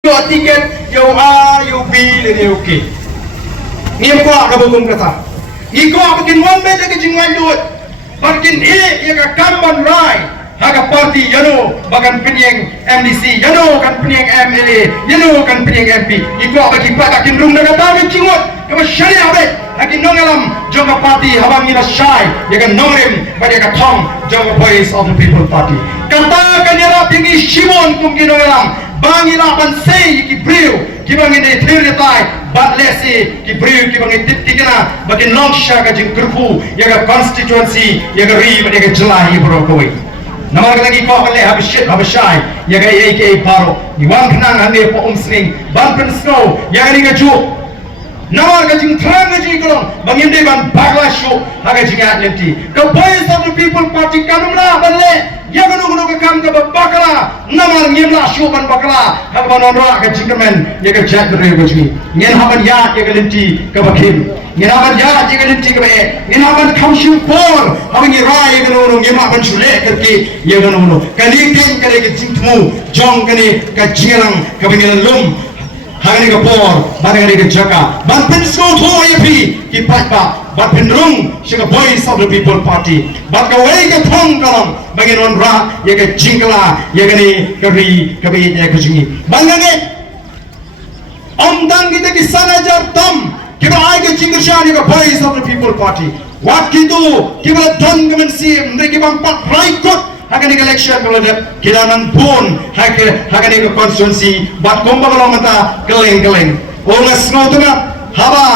Yo tiket yo A yo B le yo K. Ni ko ka bugum kata. Ni ko bikin wambe de jingwan dut. Makin ya ka kamban rai. Haga party yano bagan penyeng MDC yano kan penyeng MLA yano kan penyeng MP. Ni ko bagi patakin rum daga tawi cingot. Ka syariah be. Hakin nongalam jonga party habang ina syai. Ya kan nongrim pada ka thong jonga voice of the people party. Kata kan yara pingi shimon kum ginongalam. Bangi lapan say ki brio ki bangi ne thirne tai bat lesi ki brio ki bangi titikna bakin longsha ka jing kurfu yaga constituency yaga ri badega jelahi bro koi namar lagi ko hale habishai yaga AK paro ni wan khnang hande po umsling ban pen snow yaga ni ga ju namar ka jing thrang ga jing kolong bangin de ban bagla show haga jing atleti the voice of the people party kanumla banle ya ganu ka kam ka bakala namar ngimla shuban bakala haban onra ka jingmen ya ka jat re bujmi ngen haban ya ya ka linti ka bakhim ngen haban ya ya ka linti ka be ngen haban khamshu por haban ni rai ganu ngema ban chule karki ya ganu kali ken kare ka jingtmu jong kani ka jilang ka bangin lum hagani ka por badani ka jaka ban pen so tho yapi ki paidbah but pendrung siya voice of the people party but ka way ka thong kalam bagin on ra ya ka jingla ya gani kari kabi ya ka jingi bangane omdang kita ki sanajar tam kiba ay ka jingrshan ya ka voice of the people party what kitu kiba don gaman si mriki bang pat right kot hagani ka election kalau kita nan pun hagani ka constituency but komba kalau mata keleng olas ngotuna haba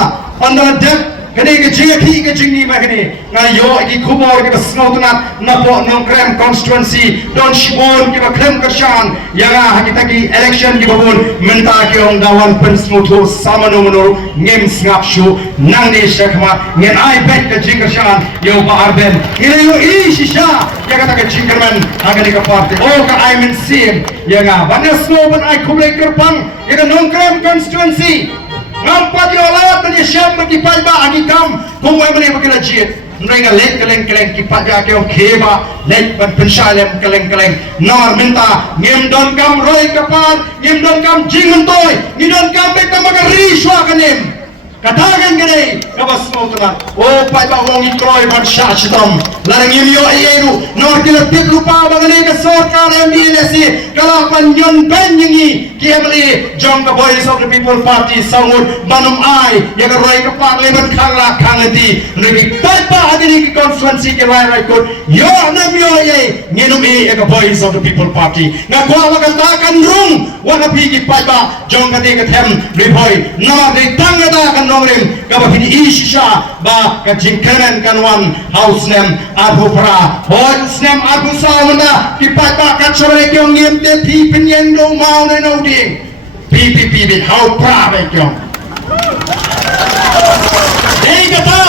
pandang dek kene ke jinga ki ke jingi magani na yo ki khumor ke snotna na po no krem constituency don shibon ki ba krem kashan yaga hakita ki election ki babun menta ki ong dawan pen snotho samano mono ngem snap shu nang ne shakma ngen ai bet ke jinga shan yo ba Ardent ire yo i shisha yaga ta ke jingerman hagani ka party o ka I mean sim yaga bana snoban ai khumle kerpang yaga no krem constituency nampak yo layat tadi siap bagi paidbah agi kam kung ay mani magkala jit mereka lek keleng ki paidbah kyo kheba lek ban pensalem keleng nar minta ngem don kam roy kapal ngem don kam jingun toy ni don kam beta maga riswa kanem katakan gede kabas mo tuna o paidbah wong ikroy ban shashitam larang yo ayeru nor kila tit lupa bagane ka sarkar MDLC kala panyon benyengi kiamli jong the voice of the people party sangut banum ai ya ka roy ka parliament khangla khangati nebi paidbah adini ki constituency ke rai kot yo nam yo ye ngenum e ka voice of the people party na kwa wakatakan rung wakapi ki paidbah jong ka de ka them riboi nama de tangada kan nongrim ka bakini isha ba ka jingkenan kanwan house name Abu Prah house name Abu Sawanda ki paidbah ka chore kyong ngem te thi pinyen do mau ne no ding VPP bit how Prah be kyong dei kata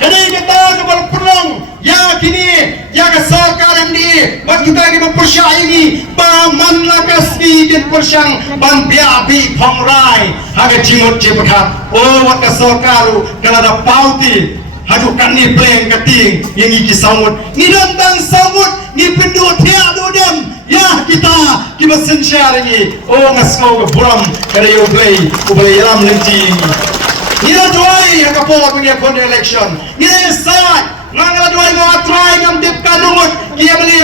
ka bal prong ya kini ya ka sarkar MD wat kita ki persyai ni ba man la kasbi kin persyang ban bia bi phongrai haga jimut jipakhat o wat ka sarkaru kala da pauti hajukan ni pleng kating yang iki samut ni dantang samut ni pendu thia do dem ya kita kibasen share ni o ngasmo ga buram kada yo play ko play lam lenti ni la doai ka po punya kon election ni sa ngala doai mo try ngam dip kanungot kiamli